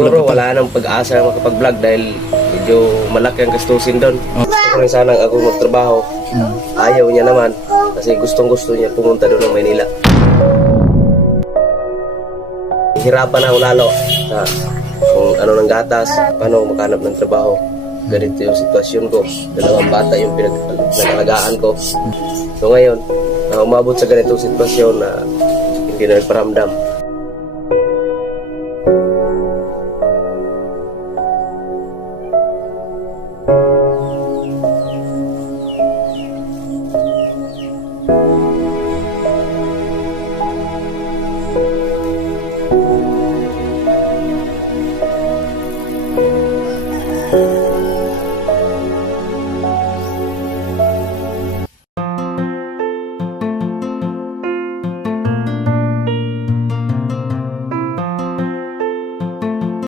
Siguro wala nang pag-asa makapag-vlog dahil medyo malaki ang gastusin doon. Gusto rin sanang ako magtrabaho. Ayaw niya naman kasi gustong-gusto niya pumunta doon ng Maynila. Hirapan ako lalo sa kung ano ng gatas, paano makahanap ng trabaho. Ganito yung sitwasyon ko. 2 bata yung pinag-alagaan ko. So ngayon, umabot sa ganitong sitwasyon na hindi na nagparamdam.